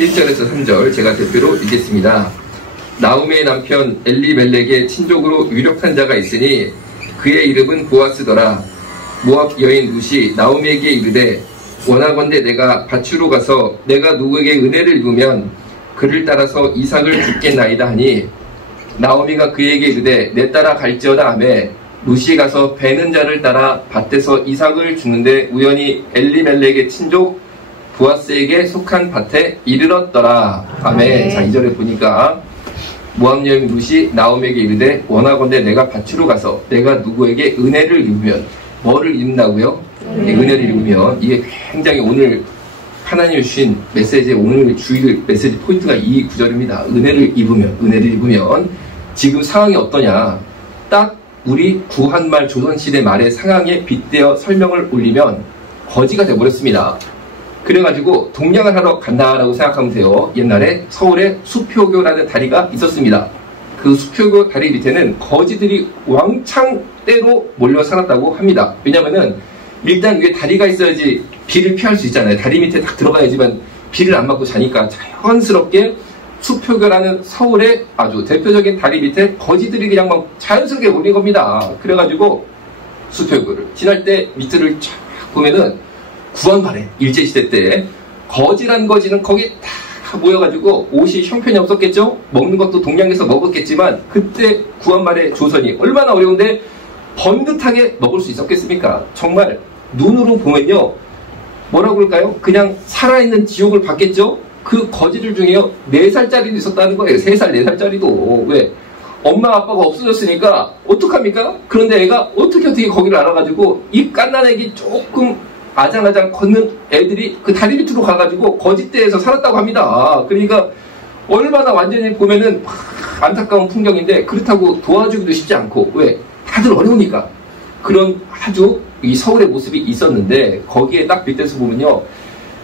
1절에서 3절 제가 대표로 읽겠습니다. 나오미의 남편 엘리멜렉의 친족으로 유력한 자가 있으니 그의 이름은 보아스더라. 모압 여인 룻이 나오미에게 이르되 원하건대 내가 밭으로 가서 내가 누구에게 은혜를 입으면 그를 따라서 이삭을 줍겠나이다 하니 나오미가 그에게 이르되 내 따라 갈지어다 하매 룻이 가서 베는 자를 따라 밭에서 이삭을 주는데 우연히 엘리멜렉의 친족 보아스에게 속한 밭에 이르렀더라. 아멘. 자, 2절에 보니까 모압 여인 룻이 나오미에게 이르되 원하건대 내가 밭으로 가서 내가 누구에게 은혜를 입으면 뭐를 입는다고요? 은혜를 입으면 이게 굉장히 오늘 하나님이 주신 메시지의 오늘 주일 메시지 포인트가 이 구절입니다. 은혜를 입으면 지금 상황이 어떠냐? 딱 우리 구한말 조선시대 말의 상황에 빗대어 설명을 올리면 거지가 돼버렸습니다. 그래가지고 동양을 하러 간다라고 생각하면 돼요. 옛날에 서울에 수표교라는 다리가 있었습니다. 그 수표교 다리 밑에는 거지들이 왕창 때로 몰려 살았다고 합니다. 왜냐면은 일단 위에 다리가 있어야지 비를 피할 수 있잖아요. 다리 밑에 딱 들어가야지만 비를 안 맞고 자니까 자연스럽게 수표교라는 서울의 아주 대표적인 다리 밑에 거지들이 그냥 막 자연스럽게 몰린 겁니다. 그래가지고 수표교를 지날 때 밑을 쫙 보면은 구한말에 일제시대 때 거지란 거지는 거기 다 모여가지고 옷이 형편이 없었겠죠? 먹는 것도 동양에서 먹었겠지만 그때 구한말의 조선이 얼마나 어려운데 번듯하게 먹을 수 있었겠습니까? 정말 눈으로 보면요 뭐라고 그럴까요? 그냥 살아있는 지옥을 받겠죠? 그 거지들 중에요 4살짜리도 있었다는 거예요. 3살, 4살짜리도. 왜? 엄마 아빠가 없어졌으니까 어떡합니까? 그런데 애가 어떻게 거기를 알아가지고 이 갓난 애기 조금 아장아장 걷는 애들이 그 다리 밑으로 가가지고 거짓대에서 살았다고 합니다. 그러니까 얼마나 완전히 보면은 안타까운 풍경인데 그렇다고 도와주기도 쉽지 않고 왜? 다들 어려우니까 그런 아주 이 서울의 모습이 있었는데 거기에 딱 밑에서 보면요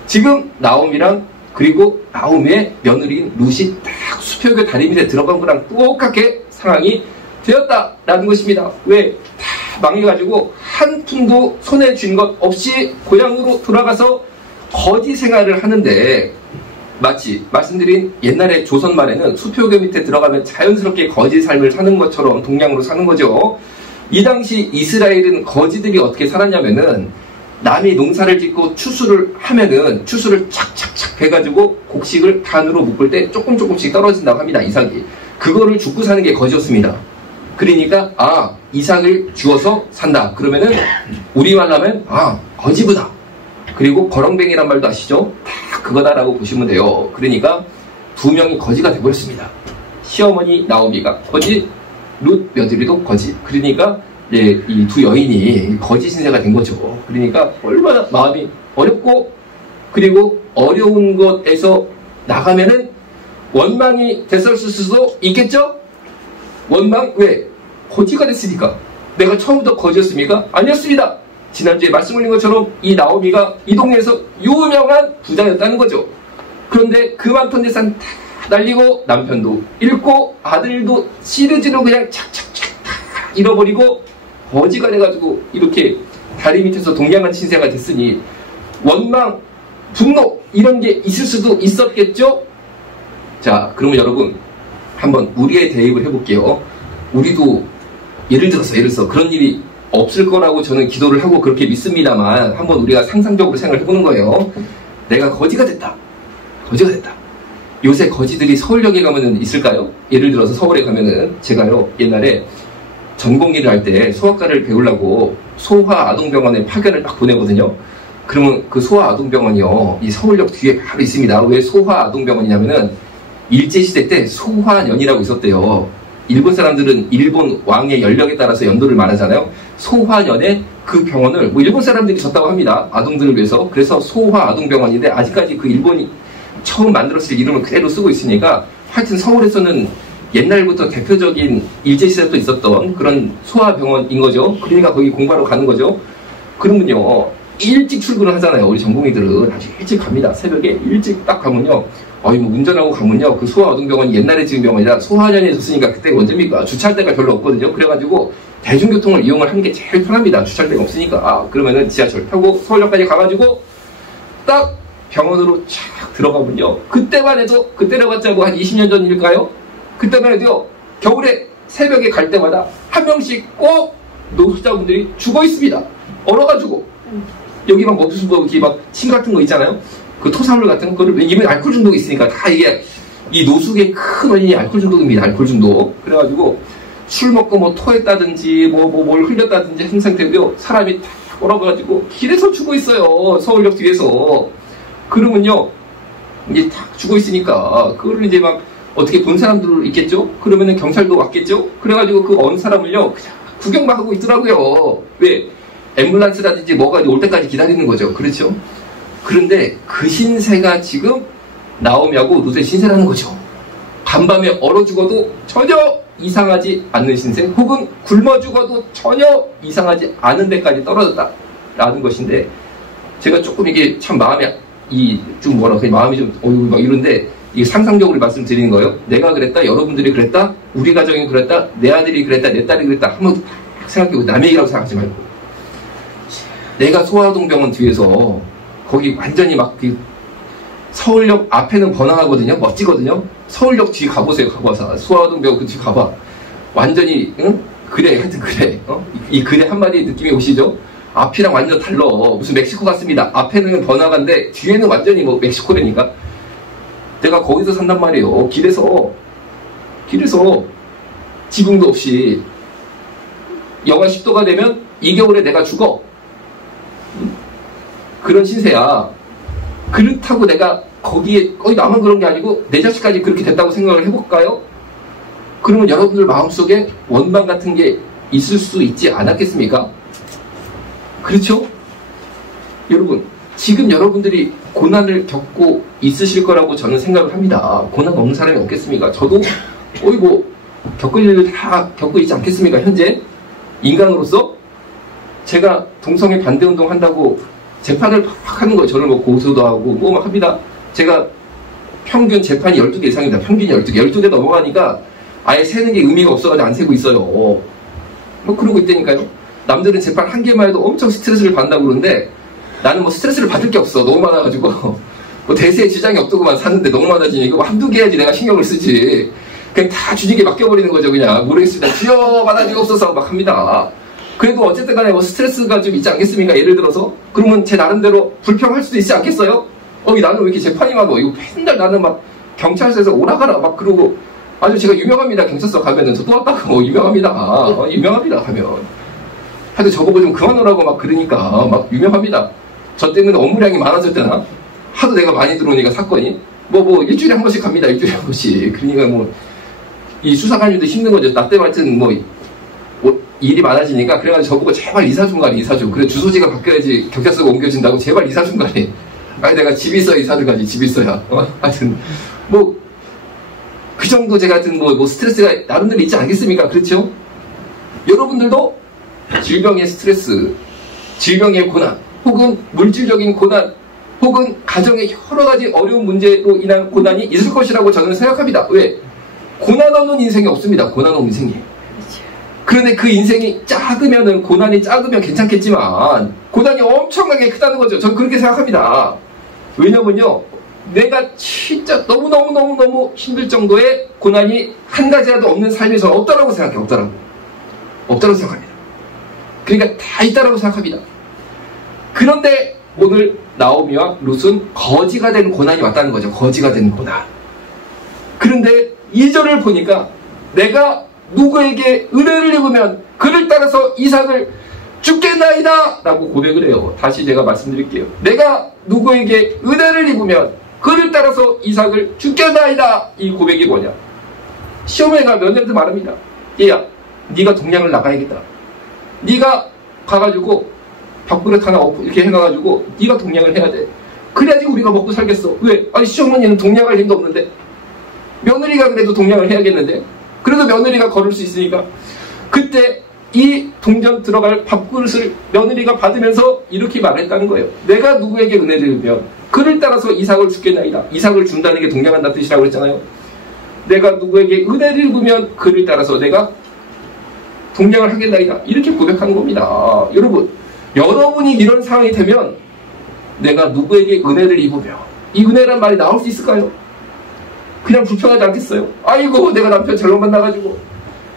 지금 나오미랑 그리고 나오미의 며느리인 룻이 딱 수표교 다리 밑에 들어간 거랑 똑같게 상황이 되었다라는 것입니다. 왜? 다 망해가지고 한 푼도 손에 쥔 것 없이 고향으로 돌아가서 거지 생활을 하는데 마치 말씀드린 옛날에 조선 말에는 수표교 밑에 들어가면 자연스럽게 거지 삶을 사는 것처럼 동양으로 사는 거죠. 이 당시 이스라엘은 거지들이 어떻게 살았냐면은 남이 농사를 짓고 추수를 하면은 추수를 착착착 해가지고 곡식을 단으로 묶을 때 조금씩 떨어진다고 합니다. 이삭이. 그거를 줍고 사는 게 거지였습니다. 그러니까 이삭을 주어서 산다. 그러면은 우리말로 하면 거지부다. 그리고 거렁뱅이란 말도 아시죠? 다 그거다라고 보시면 돼요. 그러니까 두 명이 거지가 돼버렸습니다. 시어머니 나오미가 거지, 룻 며느리도 거지. 그러니까 이 두 여인이 거지 신세가 된 거죠. 그러니까 얼마나 마음이 어렵고 그리고 어려운 것에서 나가면은 원망이 됐을 수도 있겠죠? 원망? 왜? 거지가 됐으니까. 내가 처음부터 거지였습니까? 아니었습니다. 지난주에 말씀 올린 것처럼 이 나오미가 이 동네에서 유명한 부자였다는 거죠. 그런데 그 많던 재산 다 날리고 남편도 잃고 아들도 시리즈로 그냥 착착착 잃어버리고 거지가 돼가지고 이렇게 다리 밑에서 동양한 신세가 됐으니 원망, 분노 이런 게 있을 수도 있었겠죠? 자, 그러면 여러분 한번 우리의 대입을 해볼게요. 우리도 예를 들어서 그런 일이 없을 거라고 저는 기도를 하고 그렇게 믿습니다만 한번 우리가 상상적으로 생각을 해보는 거예요. 내가 거지가 됐다. 요새 거지들이 서울역에 가면은 있을까요? 예를 들어서 서울에 가면은 제가요 옛날에 전공의를 할 때 소아과를 배우려고 소아아동병원에 파견을 딱 보내거든요. 그러면 그 소아아동병원이요 이 서울역 뒤에 바로 있습니다. 왜 소아아동병원이냐면은 일제시대 때 소화년이라고 있었대요. 일본 사람들은 일본 왕의 연령에 따라서 연도를 말하잖아요. 소화년에 그 병원을 일본 사람들이 졌다고 합니다. 아동들을 위해서. 그래서 소아아동병원인데 아직까지 그 일본이 처음 만들었을 이름을 그대로 쓰고 있으니까 하여튼 서울에서는 옛날부터 대표적인 일제시대 때 있었던 그런 소아병원인 거죠. 그러니까 거기 공부하러 가는 거죠. 그러면요 일찍 출근을 하잖아요. 우리 전공의들은 아주 일찍 갑니다. 새벽에 일찍 딱 가면요 운전하고 가면요 그 소아아동병원이 옛날에 지은 병원이라 소아년에 줬으니까 그때 언제입니까? 주차할 데가 별로 없거든요. 그래가지고 대중교통을 이용을 하는 게 제일 편합니다. 주차할 데가 없으니까. 그러면은 지하철 타고 서울역까지 가가지고 딱 병원으로 쫙 들어가면요. 그때만 해도, 그때로 봤자 뭐 한 20년 전일까요? 그때만 해도요, 겨울에 새벽에 갈 때마다 한 명씩 꼭 노숙자분들이 죽어 있습니다. 얼어가지고. 여기 막 무슨 뭐, 이렇게 막 침 같은 거 있잖아요? 그 토사물 같은 거를, 이미 알코올 중독이 있으니까 다 이게, 이 노숙의 큰 원인이 알코올 중독입니다. 알코올 중독. 그래가지고, 술 먹고 뭐 토했다든지, 뭘 흘렸다든지 한 상태고요. 사람이 다 얼어가지고, 길에서 죽어 있어요. 서울역 뒤에서. 그러면요, 이제 다 죽어 있으니까, 그거를 이제 막, 어떻게 본 사람들 있겠죠? 그러면은 경찰도 왔겠죠? 그래가지고 그 어느 사람을요, 그냥 구경만 하고 있더라고요. 왜? 앰뷸런스라든지 뭐가 올 때까지 기다리는 거죠. 그렇죠? 그런데 그 신세가 지금 나오미하고 룻의 신세라는 거죠. 간밤에 얼어 죽어도 전혀 이상하지 않는 신세, 혹은 굶어 죽어도 전혀 이상하지 않은 데까지 떨어졌다라는 것인데, 제가 조금 이게 참 마음에, 좀 뭐라 그래, 마음이 좀, 막 이런데, 이게 상상적으로 말씀드리는 거예요. 내가 그랬다, 여러분들이 그랬다, 우리 가정이 그랬다, 내 아들이 그랬다, 내 딸이 그랬다. 한번 생각해보고 남의 얘기라고 생각하지 말고. 내가 소아동병원 뒤에서 거기 완전히 막 그 서울역 앞에는 번화하거든요. 멋지거든요. 서울역 뒤 가보세요. 가봐서 소아동병원 그 뒤 가봐. 완전히 응? 그래, 하여튼 그래. 이 그래 한마디 느낌이 오시죠? 앞이랑 완전 달라. 무슨 멕시코 같습니다. 앞에는 번화가인데 뒤에는 완전히 뭐 멕시코라니까. 내가 거기서 산단 말이에요. 길에서 지붕도 없이 영하 10도가 되면 이 겨울에 내가 죽어. 그런 신세야. 그렇다고 내가 거기 나만 그런 게 아니고 내 자식까지 그렇게 됐다고 생각을 해볼까요? 그러면 여러분들 마음속에 원망 같은 게 있을 수 있지 않았겠습니까? 그렇죠? 여러분, 지금 여러분들이 고난을 겪고 있으실 거라고 저는 생각을 합니다. 고난 없는 사람이 없겠습니까? 저도 겪을 일을 다 겪고 있지 않겠습니까? 현재 인간으로서 제가 동성애 반대운동 한다고 재판을 팍 하는 거예요. 저를 뭐 고소도 하고 뭐 막 합니다. 제가 평균 재판이 12개 이상입니다. 평균이 12개 넘어가니까 아예 세는 게 의미가 없어가지고 안 세고 있어요. 뭐 그러고 있다니까요. 남들은 재판 한 개만 해도 엄청 스트레스를 받는다고 그러는데 나는 뭐 스트레스를 받을 게 없어. 너무 많아가지고 뭐 대세에 지장이 없더구만 사는데 너무 많아지니까 뭐 한두 개 해야지 내가 신경을 쓰지. 그냥 다 주직에 맡겨버리는 거죠. 그냥 모르겠습니다. 주여 받아주옵소서 막 합니다. 그래도 어쨌든 간에 뭐 스트레스가 좀 있지 않겠습니까? 예를 들어서 그러면 제 나름대로 불평할 수도 있지 않겠어요? 나는 왜 이렇게 재판이 많어? 이거 맨날 나는 막 경찰서에서 오라가라 막 그러고 아주 제가 유명합니다. 경찰서 가면은 저 또 왔다고 유명합니다. 유명합니다 하면 하여튼 저보고 좀 그만 오라고 막 그러니까 막 유명합니다. 저 때문에 업무량이 많아졌대나? 하도 내가 많이 들어오니까 사건이 일주일에 한 번씩 갑니다. 일주일에 한 번씩. 그러니까 뭐 이 수사관님도 힘든 거죠. 나 때문에 하여튼 일이 많아지니까 그래가지고 저보고 제발 이사 좀 가래. 그래 주소지가 바뀌어야지 경찰서가 옮겨진다고 제발 이사 좀 가래. 아니 내가 집 있어야 이사를 가지. 집 있어야. 하여튼 그 정도 제가 하여튼 스트레스가 나름대로 있지 않겠습니까? 그렇죠? 여러분들도 질병의 스트레스, 질병의 고난, 혹은 물질적인 고난, 혹은 가정의 여러 가지 어려운 문제로 인한 고난이 있을 것이라고 저는 생각합니다. 왜? 고난 없는 인생이 없습니다. 고난 없는 인생이. 그런데 그 인생이 작으면은, 고난이 작으면 괜찮겠지만, 고난이 엄청나게 크다는 거죠. 저는 그렇게 생각합니다. 왜냐면요, 내가 진짜 너무너무 힘들 정도의 고난이 한 가지라도 없는 삶이 저는 없다라고 생각해요. 없다라고 생각합니다. 그러니까 다 있다라고 생각합니다. 그런데 오늘 나오미와 룻은 거지가 된 고난이 왔다는 거죠. 거지가 된 고난. 그런데 2절을 보니까 내가 누구에게 은혜를 입으면 그를 따라서 이삭을 죽겠나이다 라고 고백을 해요. 다시 제가 말씀드릴게요. 내가 누구에게 은혜를 입으면 그를 따라서 이삭을 죽겠나이다. 이 고백이 뭐냐? 시험에 가 며느리한테 말합니다. 얘야, 네가 동량을 나가야겠다. 네가 가가지고 밥그릇 하나 이렇게 해가지고 네가 동량을 해야 돼. 그래야지 우리가 먹고 살겠어. 왜? 아니 시어머니는 동량할 힘도 없는데 며느리가 그래도 동량을 해야겠는데 그래도 며느리가 걸을 수 있으니까 그때 이 동전 들어갈 밥그릇을 며느리가 받으면서 이렇게 말했다는 거예요. 내가 누구에게 은혜를 입으면 그를 따라서 이삭을 죽겠나이다. 이삭을 준다는 게 동량한다는 뜻이라고 그랬잖아요. 내가 누구에게 은혜를 입으면 그를 따라서 내가 동량을 하겠나이다. 이렇게 고백하는 겁니다. 여러분, 여러분이 이런 상황이 되면 내가 누구에게 은혜를 입으며 이 은혜란 말이 나올 수 있을까요? 그냥 불평하지 않겠어요? 아이고 내가 남편 잘못 만나가지고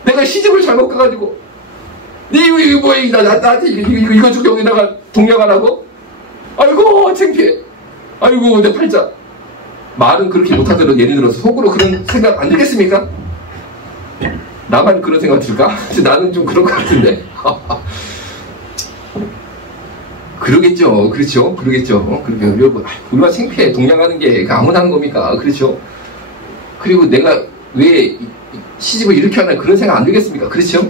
내가 시집을 잘못 가가지고 이거 뭐야 나한테 이거 주고 여기다가 동력하라고? 아이고 창피해. 아이고 내 팔자. 말은 그렇게 못하더라도 예를 들어서 속으로 그런 생각 안 들겠습니까? 나만 그런 생각 들까? 나는 좀 그럴 것 같은데. 그러겠죠. 그렇죠. 그러겠죠. 그러면 여러분 얼마나 창피해. 동냥하는 게 아무나 하는 겁니까? 그렇죠. 그리고 내가 왜 시집을 이렇게 하나 그런 생각 안 들겠습니까? 그렇죠.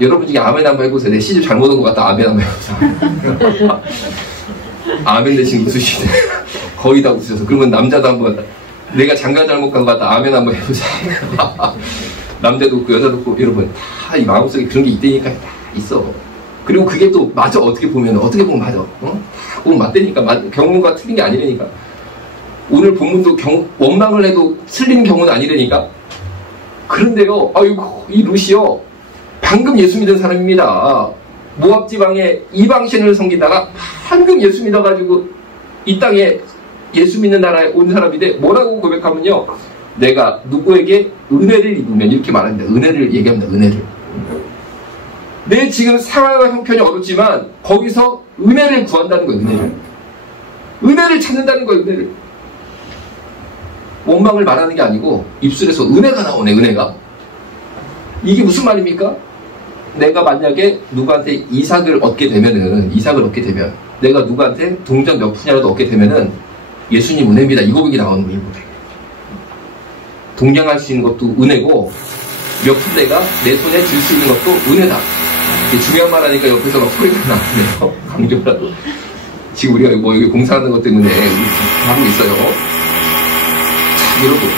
여러분 중에 아멘 한번 해보세요. 내 시집 잘못 온 것 같다. 아멘 한번 해보세요. 아멘 대신 웃으시네. 거의 다 웃으셔서. 그러면 남자도 한번 내가 장가 잘못 간 것 같다. 아멘 한번 해보세요. 남자도 없고 여자도 없고 여러분 다 이 마음속에 그런 게 있다니까 다 있어. 그리고 그게 또 맞아. 어떻게 보면 맞아. 다 보면 맞다니까. 경우가 틀린 게 아니라니까. 오늘 본문도 원망을 해도 틀린 경우는 아니라니까. 그런데요. 아이고 이 루시요. 방금 예수 믿은 사람입니다. 모압 지방에 이방신을 섬기다가 방금 예수 믿어가지고 이 땅에 예수 믿는 나라에 온 사람인데 뭐라고 고백하면요. 내가 누구에게 은혜를 입으면 이렇게 말합니다. 은혜를 얘기합니다. 은혜를. 내 지금 상황과 형편이 어렵지만 거기서 은혜를 구한다는 거예요. 은혜를. 은혜를 찾는다는 거예요. 은혜를. 원망을 말하는 게 아니고 입술에서 은혜가 나오네. 은혜가. 이게 무슨 말입니까? 내가 만약에 누구한테 이삭을 얻게 되면 내가 누구한테 동전 몇 푼이라도 얻게 되면은 예수님 은혜입니다. 이 고백이 나오는 거예요. 동냥할 수 있는 것도 은혜고 몇 푼 내가 내 손에 줄 수 있는 것도 은혜다. 중요한 말 하니까 옆에서 막 소리가 나네요. 강조라도. 지금 우리가 뭐 여기 공사하는 것 때문에 하고 있어요. 자, 여러분.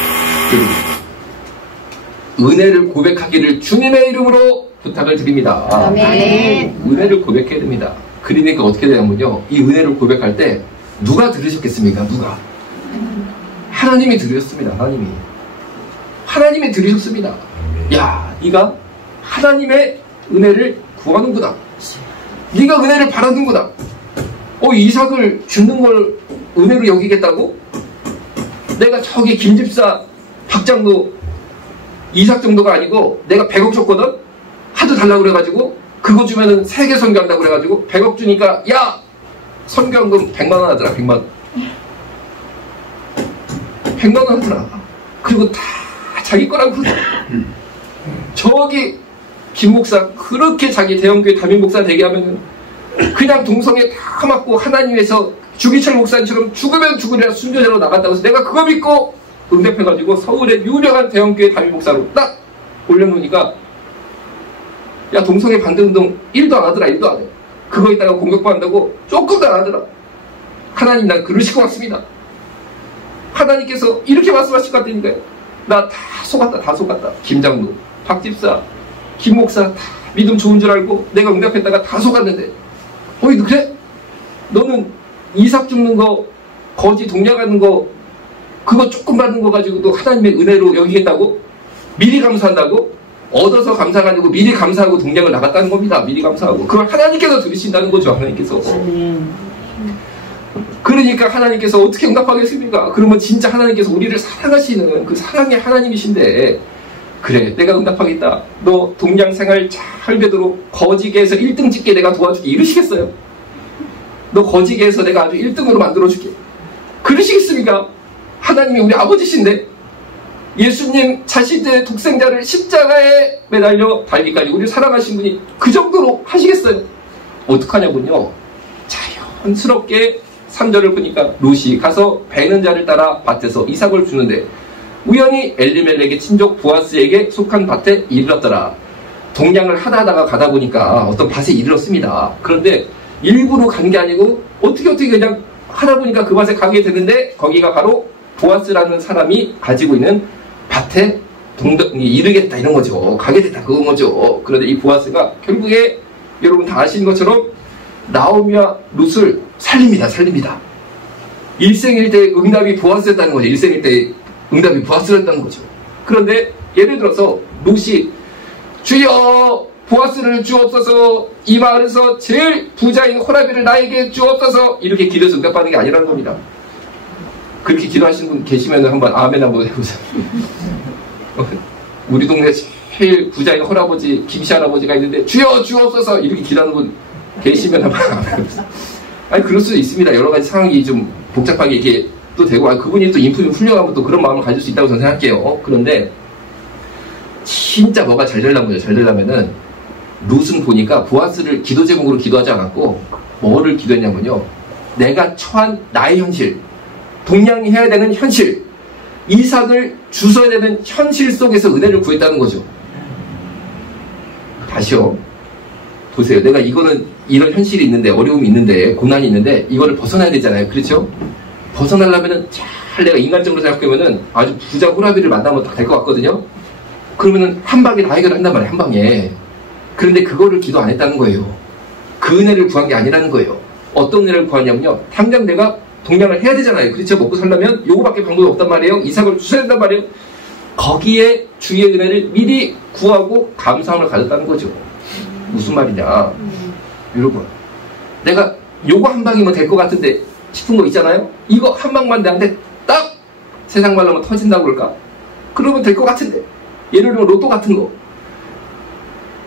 은혜를 고백하기를 주님의 이름으로 부탁을 드립니다. 아멘. 은혜를 고백해야 됩니다. 그러니까 어떻게 되냐면요. 이 은혜를 고백할 때 누가 들으셨겠습니까? 누가? 하나님이 들으셨습니다. 하나님이 들으셨습니다. 야, 네가 하나님의 은혜를 구하는구나. 네가 은혜를 바라는구나. 이삭을 주는 걸 은혜로 여기겠다고? 내가 저기 김집사 박장도 이삭 정도가 아니고 내가 100억 줬거든? 하도 달라고 그래가지고 그거 주면은 세계 선교한다고 그래가지고 100억 주니까 야! 선교한금 100만원 하더라. 100만원. 100만원 하더라. 그리고 다 자기 거라고 그러더라. 저기 김 목사 그렇게 자기 대형교회 담임 목사 되게 하면은 그냥 동성애 다 맞고 하나님에서 주기철 목사님처럼 죽으면 죽으리라 순교자로 나간다고 해서 내가 그거 믿고 응답해가지고 서울의 유명한 대형교회 담임 목사로 딱 올려놓으니까 야 동성애 반대운동 1도 안 하더라. 1도 안 해. 그거 있다가 공격받는다고 조금도 안 하더라. 하나님 난 그러실 것 같습니다. 하나님께서 이렇게 말씀하실 것 같으니까요. 나 다 속았다. 김장로, 박집사, 김 목사 다 믿음 좋은 줄 알고 내가 응답했다가 다 속았는데 그래? 너는 이삭 죽는 거 거지 동냥하는 거 그거 조금 받는 거 가지고도 하나님의 은혜로 여기겠다고? 미리 감사한다고? 얻어서 감사가 아니고 미리 감사하고 동냥을 나갔다는 겁니다. 미리 감사하고. 그걸 하나님께서 들으신다는 거죠. 하나님께서. 그러니까 하나님께서 어떻게 응답하겠습니까? 그러면 진짜 하나님께서 우리를 사랑하시는 그 사랑의 하나님이신데 그래 내가 응답하겠다. 너 동양 생활 잘 되도록 거지계에서 1등 찍게 내가 도와줄게. 이러시겠어요? 너 거지계에서 내가 아주 1등으로 만들어줄게. 그러시겠습니까? 하나님이 우리 아버지신데 예수님 자신의 독생자를 십자가에 매달려 달기까지 우리를 사랑하신 분이 그 정도로 하시겠어요? 어떡하냐군요. 자연스럽게 3절을 보니까 롯이 가서 베는 자를 따라 밭에서 이삭을 주는데 우연히 엘리멜렉의 친족 보아스에게 속한 밭에 이르렀더라. 동냥을 하다가 가다 보니까 어떤 밭에 이르렀습니다. 그런데 일부러 간 게 아니고 어떻게 그냥 하다 보니까 그 밭에 가게 되는데 거기가 바로 보아스라는 사람이 가지고 있는 밭에 이르겠다 이런 거죠. 가게 됐다 그건 거죠. 그런데 이 보아스가 결국에 여러분 다 아시는 것처럼 나오미와 룻을 살립니다. 일생일대 응답이 보아스였다는 거죠. 일생일대 응답이 보아스였다는 거죠. 그런데 예를 들어서 룻이 주여 보아스를 주옵소서, 이 마을에서 제일 부자인 호라비를 나에게 주옵소서, 이렇게 기도해서 응답받는 게 아니라는 겁니다. 그렇게 기도하시는 분 계시면 한번 아멘 한번 해보세요. 우리 동네 제일 부자인 헐아버지, 김씨 할아버지가 있는데 주여 주옵소서 이렇게 기도하는 분 계시면 한번 아멘 해보세요. 아니, 그럴 수도 있습니다. 여러 가지 상황이 좀 복잡하게 이렇게 또 되고, 그분이 또 인품이 훌륭하면 또 그런 마음을 가질 수 있다고 저는 생각해요. 그런데 진짜 뭐가 잘 되려면 거죠. 잘 되려면은 룻은 보니까 보아스를 기도 제목으로 기도하지 않았고 뭐를 기도했냐면요, 내가 처한 나의 현실, 동냥해야 되는 현실, 이삭을 주셔야 되는 현실 속에서 은혜를 구했다는 거죠. 다시요, 보세요. 내가 이거는 이런 현실이 있는데, 어려움이 있는데, 고난이 있는데 이거를 벗어나야 되잖아요. 그렇죠? 벗어나려면은 잘 내가 인간적으로 생각하면은 아주 부자 호라비를 만나면 다 될 것 같거든요. 그러면은 한 방에 다 해결한단 말이에요. 한 방에. 그런데 그거를 기도 안 했다는 거예요. 그 은혜를 구한 게 아니라는 거예요. 어떤 은혜를 구하냐면요, 당장 내가 동냥을 해야 되잖아요. 그렇죠? 먹고 살려면 요거밖에 방법이 없단 말이에요. 이삭을 주셔야 된단 말이에요. 거기에 주의 은혜를 미리 구하고 감사함을 가졌다는 거죠. 무슨 말이냐, 여러분, 내가 요거 한 방이면 될 것 같은데 싶은 거 있잖아요. 이거 한 방만 내한테 딱 세상 말로 하면 터진다고 그럴까? 그러면 될 것 같은데, 예를 들면 로또 같은 거,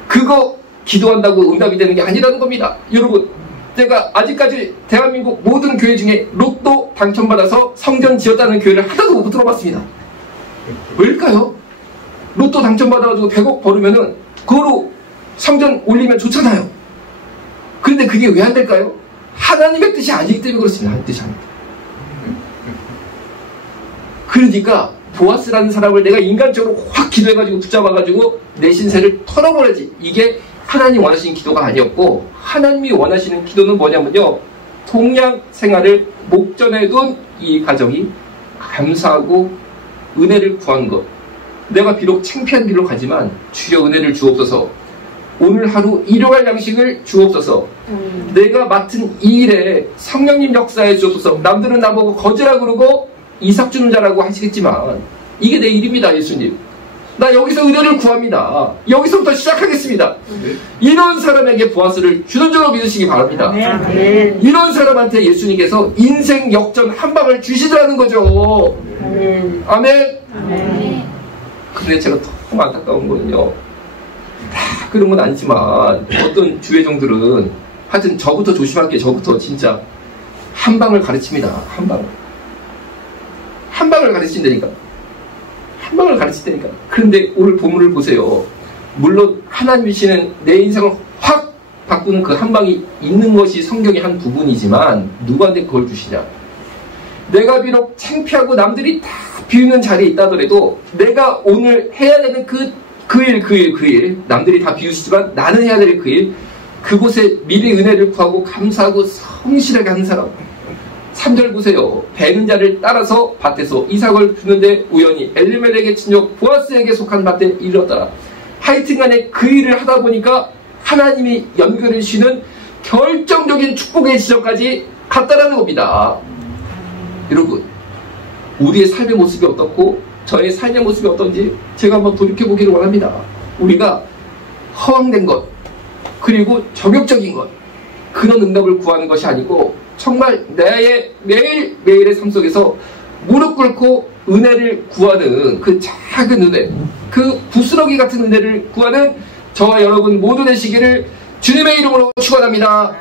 그거 기도한다고 응답이 되는 게 아니라는 겁니다. 여러분, 제가 아직까지 대한민국 모든 교회 중에 로또 당첨받아서 성전 지었다는 교회를 하나도 못 들어봤습니다. 왜일까요? 로또 당첨받아가지고 100억 벌으면은 그거로 성전 올리면 좋잖아요. 그런데 그게 왜 안 될까요? 하나님의 뜻이 아니기 때문에 그렇습니다. 하나님의 뜻이 아닙니다. 그러니까 보아스라는 사람을 내가 인간적으로 확 기도해가지고 붙잡아가지고 내 신세를 털어버려야지, 이게 하나님 원하시는 기도가 아니었고, 하나님이 원하시는 기도는 뭐냐면요, 동양 생활을 목전에 둔 이 가정이 감사하고 은혜를 구한 것. 내가 비록 창피한 길로 가지만 주여 은혜를 주옵소서, 오늘 하루 일용할 양식을 주옵소서, 내가 맡은 이 일에 성령님 역사해 주옵소서. 남들은 나보고 거지라 그러고 이삭 주는 자라고 하시겠지만 이게 내 일입니다. 예수님, 나 여기서 은혜를 구합니다. 여기서부터 시작하겠습니다. 이런 사람에게 보아스를 주는 줄로 믿으시기 바랍니다. 이런 사람한테 예수님께서 인생 역전 한 방을 주시더라는 거죠. 아멘. 근데 제가 너무 안타까운 거는요, 다 그런 건 아니지만 어떤 주회종들은 하여튼 저부터 조심할게, 저부터 진짜 한 방을 가르칩니다. 한 방을 가르친다니까. 한 방을 가르치다니까. 그런데 오늘 본문을 보세요. 물론 하나님이시는 내 인생을 확 바꾸는 그 한 방이 있는 것이 성경의 한 부분이지만 누구한테 그걸 주시냐. 내가 비록 창피하고 남들이 다 비웃는 자리에 있다 하더라도 내가 오늘 해야 되는 그 일, 남들이 다 비웃시지만 나는 해야 될 그 일, 그곳에 미리 은혜를 구하고 감사하고 성실하게 하는 사람. 3절 보세요. 베는 자를 따라서 밭에서 이삭을 주는데 우연히 엘리멜렉의 친족 보아스에게 속한 밭에 이르렀더라. 하여튼간에 그 일을 하다 보니까 하나님이 연결해 주시는 결정적인 축복의 지점까지 갔다라는 겁니다. 여러분, 우리의 삶의 모습이 어떻고 저의 삶의 모습이 어떤지 제가 한번 돌이켜보기를 원합니다. 우리가 허황된 것, 그리고 저격적인 것, 그런 응답을 구하는 것이 아니고 정말 나의 매일매일의 삶 속에서 무릎 꿇고 은혜를 구하는 그 작은 은혜, 그 부스러기 같은 은혜를 구하는 저와 여러분 모두 되시기를 주님의 이름으로 축원합니다.